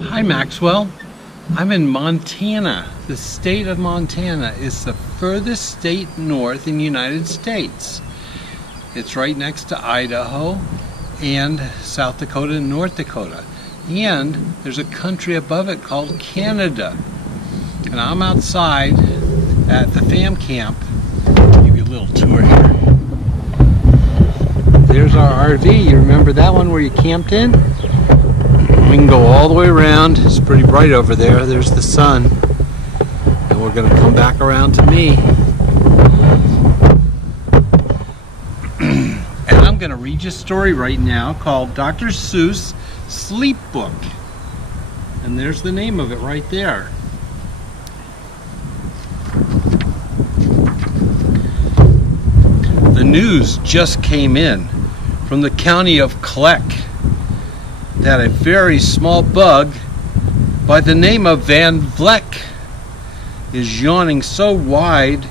Hi Maxwell, I'm in Montana. The state of Montana is the furthest state north in the United States. It's right next to Idaho and South Dakota and North Dakota. And there's a country above it called Canada. And I'm outside at the fam camp. I'll give you a little tour here. There's our RV. You remember that one where you camped in? We can go all the way around. It's pretty bright over there. There's the sun. And we're going to come back around to me. And I'm going to read you a story right now called Dr. Seuss Sleep Book. And there's the name of it right there. The news just came in from the county of Kleck that a very small bug by the name of Van Vleck is yawning so wide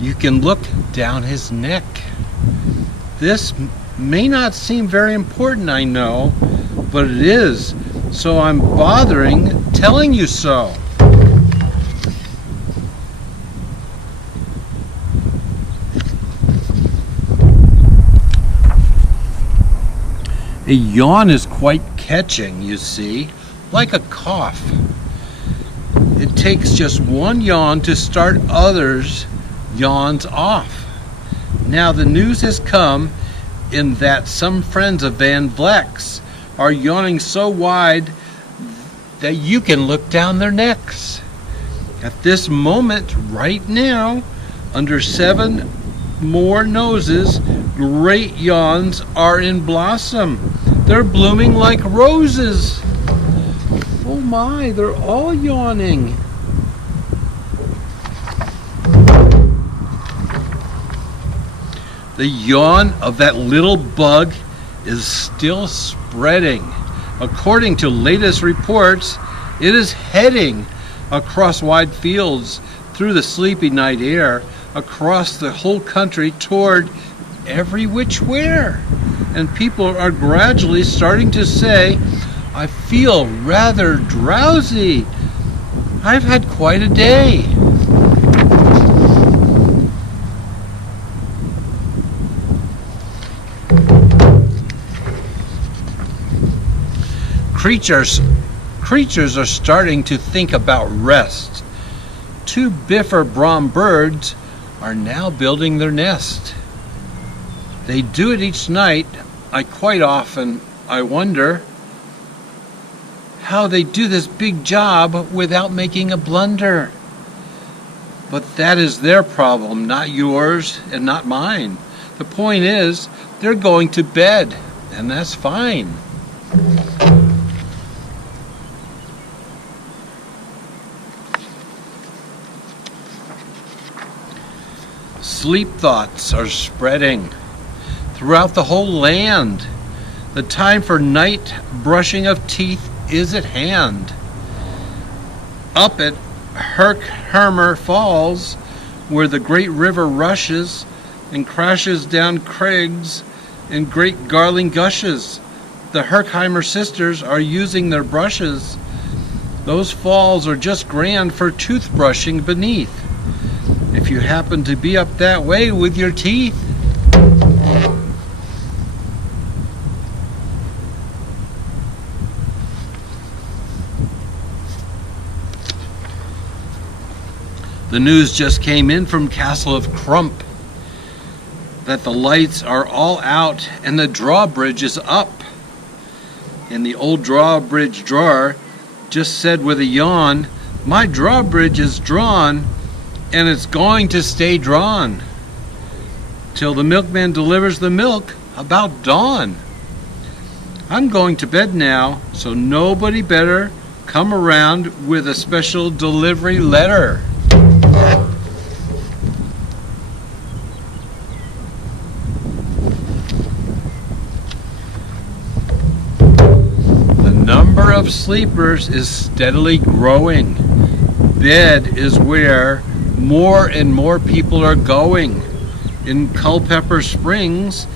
you can look down his neck. This may not seem very important, I know, but it is, so I'm bothering telling you so. A yawn is quite catching, you see, like a cough. It takes just one yawn to start others' yawns off. Now the news has come in that some friends of Van Vleck's are yawning so wide that you can look down their necks. At this moment, right now, under 7 more noses, great yawns are in blossom. They're blooming like roses. Oh my, they're all yawning. The yawn of that little bug is still spreading. According to latest reports, it is heading across wide fields through the sleepy night air, across the whole country toward every which where. And people are gradually starting to say, I feel rather drowsy. I've had quite a day. Creatures are starting to think about rest. 2 biffer brown birds are now building their nest. They do it each night. I wonder how they do this big job without making a blunder. But that is their problem, not yours and not mine. The point is, they're going to bed, and that's fine. Sleep thoughts are spreading throughout the whole land. The time for night brushing of teeth is at hand. Up at Herkimer Falls, where the great river rushes and crashes down crags in great garling gushes, the Herkimer sisters are using their brushes. Those falls are just grand for toothbrushing beneath, if you happen to be up that way with your teeth. The news just came in from Castle of Crump that the lights are all out and the drawbridge is up. And the old drawbridge drawer just said with a yawn, my drawbridge is drawn and it's going to stay drawn till the milkman delivers the milk about dawn. I'm going to bed now, so nobody better come around with a special delivery letter. The number of sleepers is steadily growing. Bed is where more and more people are going. In Culpeper Springs,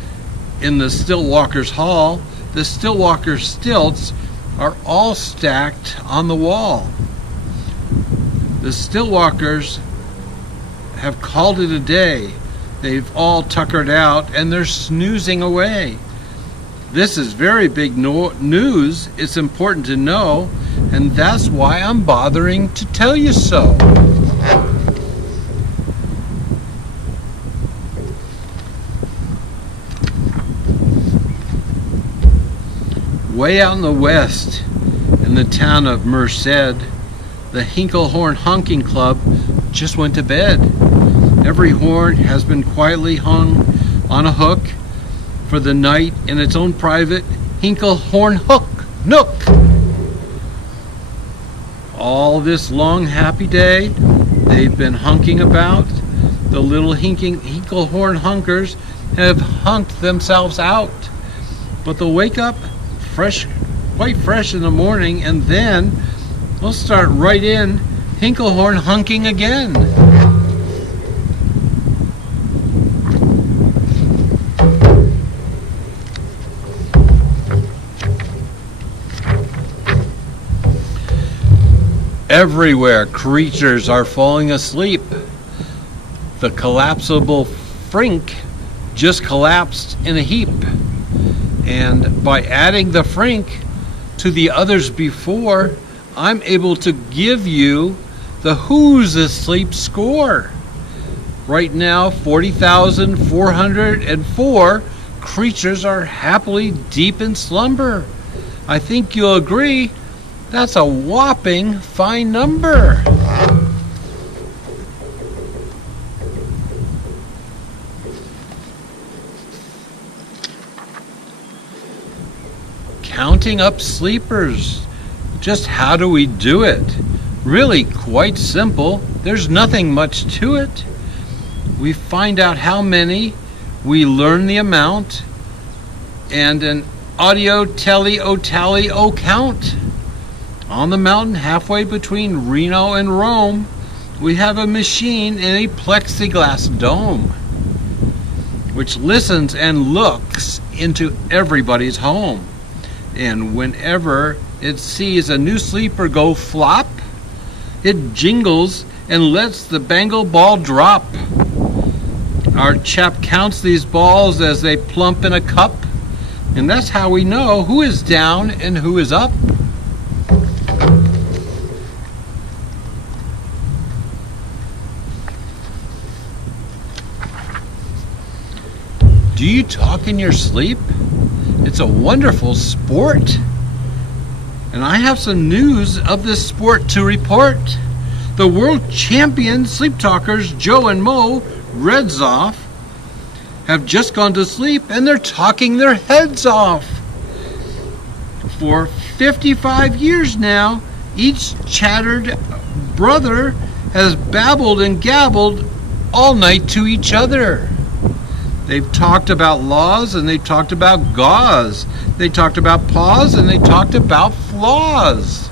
in the Stillwalkers Hall, the Stillwalker stilts are all stacked on the wall. The stillwalkers have called it a day. They've all tuckered out and they're snoozing away. This is very big news. It's important to know, and that's why I'm bothering to tell you so. Way out in the west, in the town of Merced, the Hinklehorn Honking Club just went to bed. Every horn has been quietly hung on a hook for the night in its own private Hinklehorn nook. All this long happy day they've been hunking about. The little Hinklehorn hunkers have hunked themselves out, but they'll wake up quite fresh in the morning, and then they'll start right in Hinklehorn hunking again. Everywhere creatures are falling asleep. The collapsible frink just collapsed in a heap. And by adding the frink to the others before, I'm able to give you the who's asleep score. Right now, 40,404 creatures are happily deep in slumber. I think you'll agree that's a whopping fine number. Counting up sleepers. Just how do we do it? Really quite simple. There's nothing much to it. We find out how many, we learn the amount, and an audio tally count. On the mountain halfway between Reno and Rome, we have a machine in a plexiglass dome, which listens and looks into everybody's home. And whenever it sees a new sleeper go flop, it jingles and lets the bangle ball drop. Our chap counts these balls as they plump in a cup, and that's how we know who is down and who is up. Do you talk in your sleep? It's a wonderful sport. And I have some news of this sport to report. The world champion sleep talkers Joe and Mo Redzoff have just gone to sleep, and they're talking their heads off. For 55 years now, each chattered brother has babbled and gabbled all night to each other. They've talked about laws and they've talked about gauze. They talked about paws and they talked about flaws.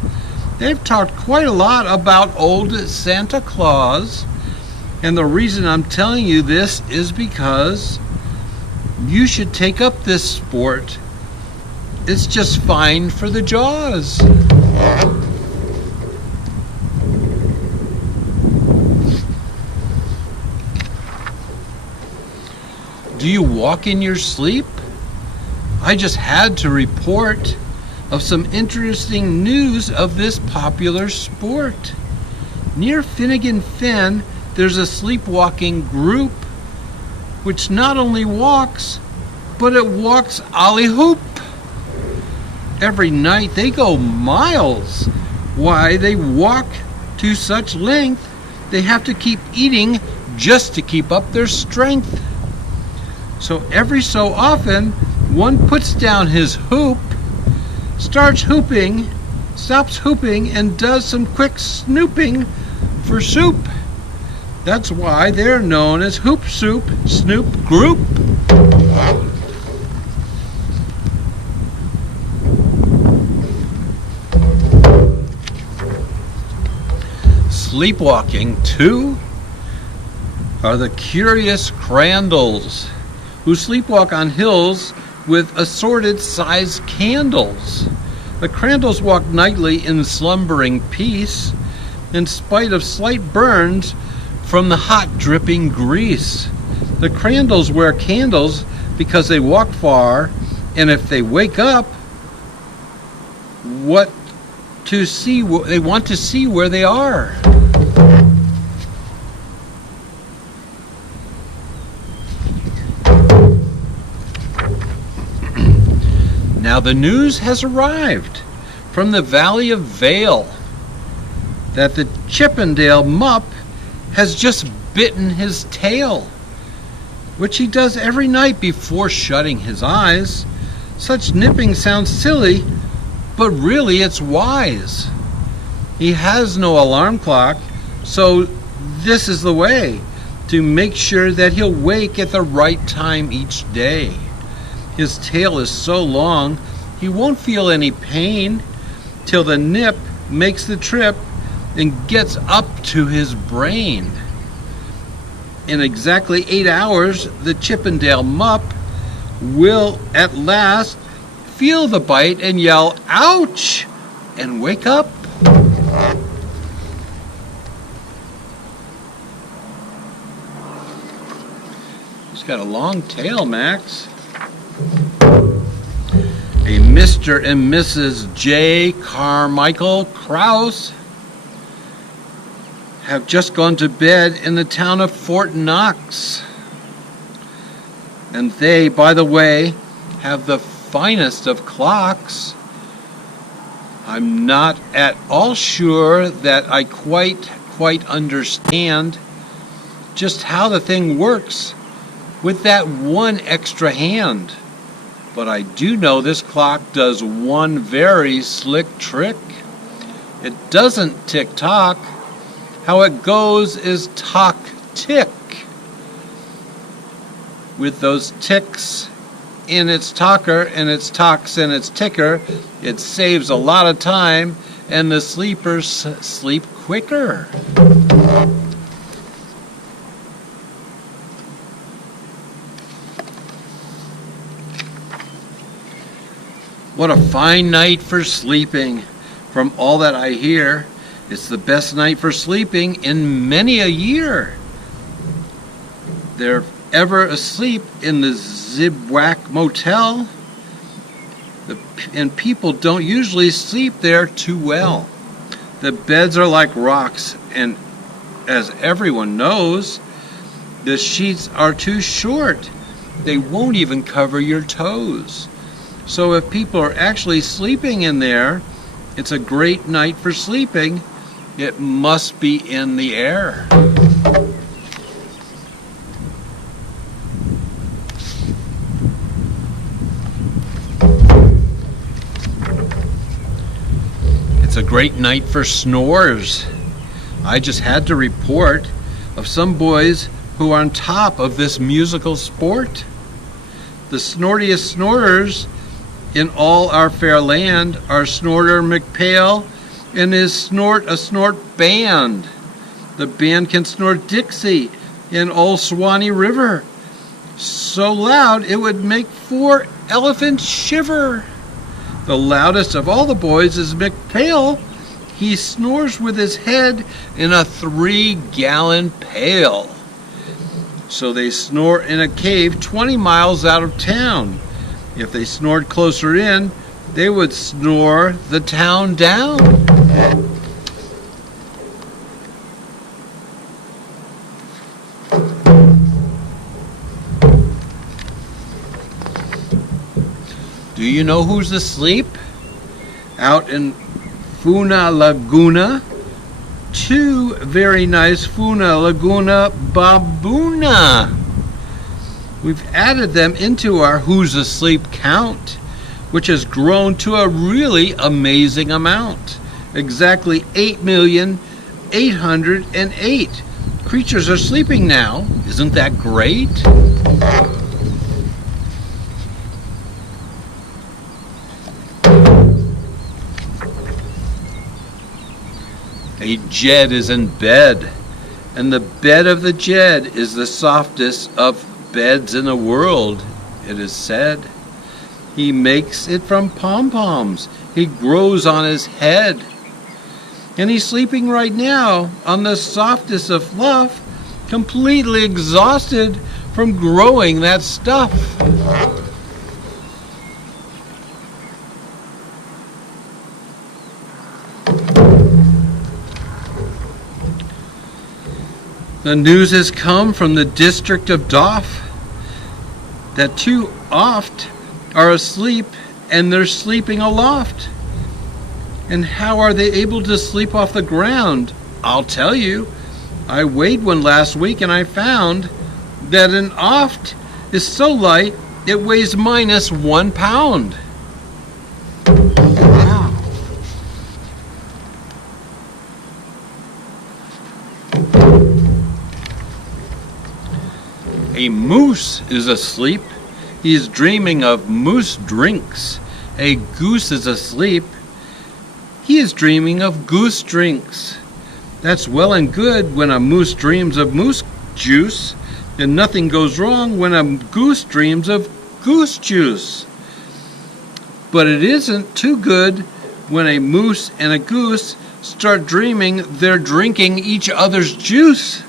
They've talked quite a lot about old Santa Claus. And the reason I'm telling you this is because you should take up this sport. It's just fine for the jaws. Do you walk in your sleep? I just had to report of some interesting news of this popular sport. Near Finnegan Fen, there's a sleepwalking group which not only walks, but it walks ollie-hoop. Every night they go miles. Why, they walk to such length, they have to keep eating just to keep up their strength. So every so often, one puts down his hoop, starts hooping, stops hooping, and does some quick snooping for soup. That's why they're known as Hoop Soup Snoop Group. Sleepwalking, too, are the curious Crandalls, who sleepwalk on hills with assorted sized candles. The Crandalls walk nightly in slumbering peace, in spite of slight burns from the hot dripping grease. The Crandalls wear candles because they walk far, and if they wake up, they want to see where they are. Now the news has arrived from the Valley of Vale that the Chippendale Mupp has just bitten his tail, which he does every night before shutting his eyes. Such nipping sounds silly, but really it's wise. He has no alarm clock, so this is the way to make sure that he'll wake at the right time each day. His tail is so long, he won't feel any pain till the nip makes the trip and gets up to his brain. In exactly 8 hours, the Chippendale Mupp will at last feel the bite and yell, "Ouch!" and wake up. He's got a long tail, Max. A Mr. and Mrs. J. Carmichael Krause have just gone to bed in the town of Fort Knox. And they, by the way, have the finest of clocks. I'm not at all sure that I quite understand just how the thing works with that one extra hand. But I do know this clock does one very slick trick. It doesn't tick-tock. How it goes is tock-tick. With those ticks in its talker and its tocks in its ticker, it saves a lot of time and the sleepers sleep quicker. What a fine night for sleeping. From all that I hear, it's the best night for sleeping in many a year. They're ever asleep in the Zibwhack Motel, and people don't usually sleep there too well. The beds are like rocks, and as everyone knows, the sheets are too short. They won't even cover your toes. So if people are actually sleeping in there, it's a great night for sleeping. It must be in the air. It's a great night for snores. I just had to report of some boys who are on top of this musical sport. The snortiest snorers in all our fair land are Snorter McPhail and his Snort a Snort Band. The band can snort Dixie in Old Swanee River so loud it would make 4 elephants shiver. The loudest of all the boys is McPhail. He snores with his head in a 3-gallon pail. So they snore in a cave 20 miles out of town. If they snored closer in, they would snore the town down. Do you know who's asleep? Out in Funa Laguna, 2 very nice Funa Laguna baboona. We've added them into our Who's Asleep count, which has grown to a really amazing amount. Exactly 8,808,000 creatures are sleeping now. Isn't that great? A jed is in bed, and the bed of the jed is the softest of beds in the world, it is said. He makes it from pom-poms. He grows on his head. And he's sleeping right now on the softest of fluff, completely exhausted from growing that stuff. The news has come from the district of Doff that two oft are asleep, and they're sleeping aloft. And how are they able to sleep off the ground? I'll tell you. I weighed one last week and I found that an oft is so light it weighs minus 1 pound. Wow. A moose is asleep. He is dreaming of moose drinks. A goose is asleep. He is dreaming of goose drinks. That's well and good when a moose dreams of moose juice, and nothing goes wrong when a goose dreams of goose juice. But it isn't too good when a moose and a goose start dreaming they're drinking each other's juice.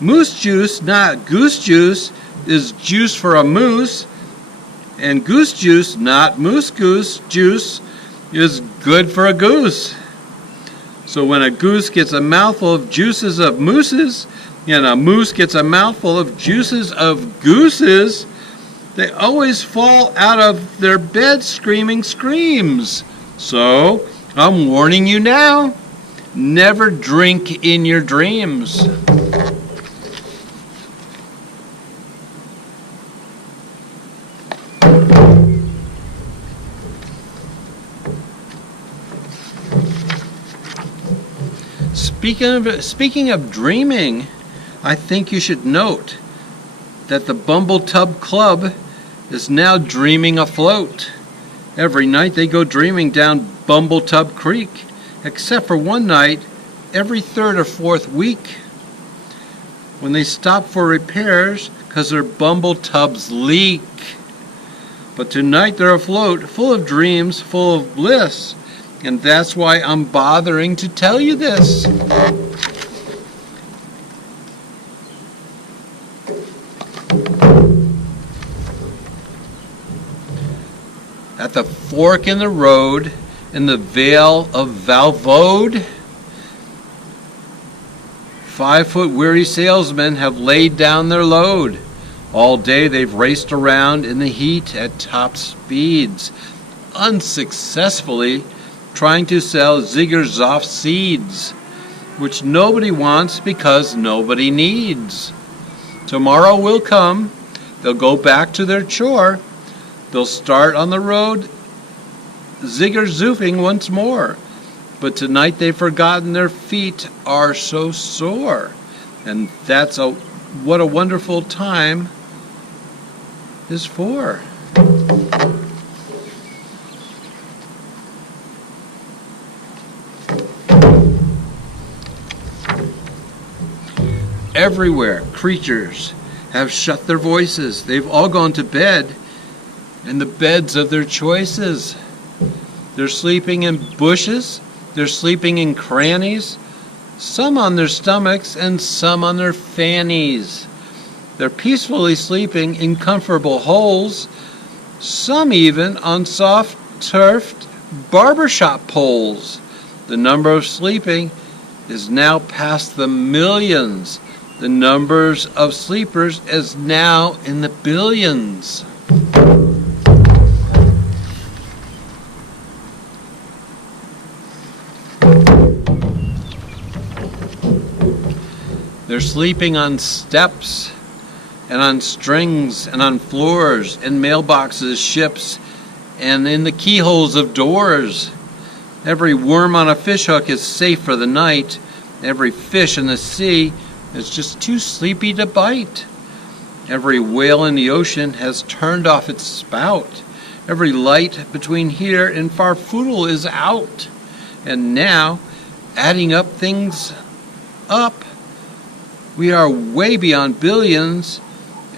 Moose juice, not goose juice, is juice for a moose, and goose juice, not moose goose juice, is good for a goose. So when a goose gets a mouthful of juices of mooses, and a moose gets a mouthful of juices of gooses, they always fall out of their bed screaming screams. So I'm warning you now, never drink in your dreams. Speaking of dreaming, I think you should note that the Bumbletub Club is now dreaming afloat. Every night they go dreaming down Bumbletub Creek, except for one night every third or fourth week when they stop for repairs because their Bumbletubs leak. But tonight they're afloat, full of dreams, full of bliss. And that's why I'm bothering to tell you this. At the fork in the road, in the Vale of Valvode, 5-foot weary salesmen have laid down their load. All day they've raced around in the heat at top speeds, unsuccessfully trying to sell Ziggerzoff seeds, which nobody wants because nobody needs. Tomorrow will come, they'll go back to their chore, they'll start on the road Ziggerzoofing once more. But tonight they've forgotten their feet are so sore. And that's what a wonderful time is for. Everywhere, creatures have shut their voices. They've all gone to bed in the beds of their choices. They're sleeping in bushes. They're sleeping in crannies. Some on their stomachs and some on their fannies. They're peacefully sleeping in comfortable holes. Some even on soft-turfed barbershop poles. The number of sleeping is now past the millions. The numbers of sleepers is now in the billions. They're sleeping on steps and on strings and on floors, in mailboxes, ships, and in the keyholes of doors. Every worm on a fishhook is safe for the night. Every fish in the sea is just too sleepy to bite. Every whale in the ocean has turned off its spout. Every light between here and Farfoodle is out. And now, adding up things up, we are way beyond billions,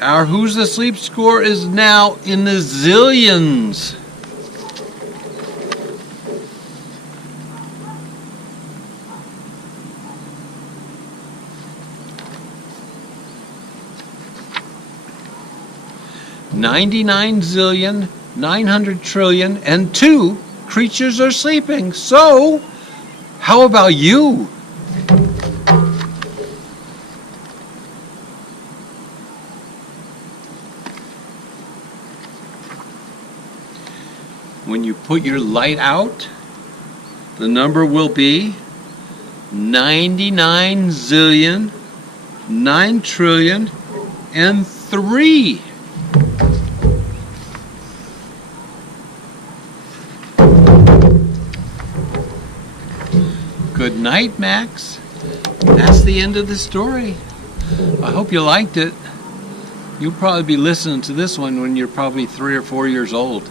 Our Who's Asleep score is now in the zillions. $99,900,000,000,002 creatures are sleeping. So, how about you? When you put your light out, the number will be 99,000,000,900,000,003. Good night, Max. That's the end of the story. I hope you liked it. You'll probably be listening to this one when you're probably 3 or 4 years old.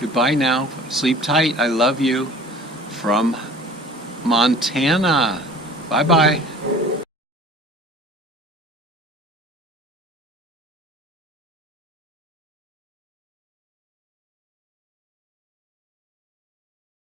Goodbye now. Sleep tight. I love you. From Montana. Bye-bye.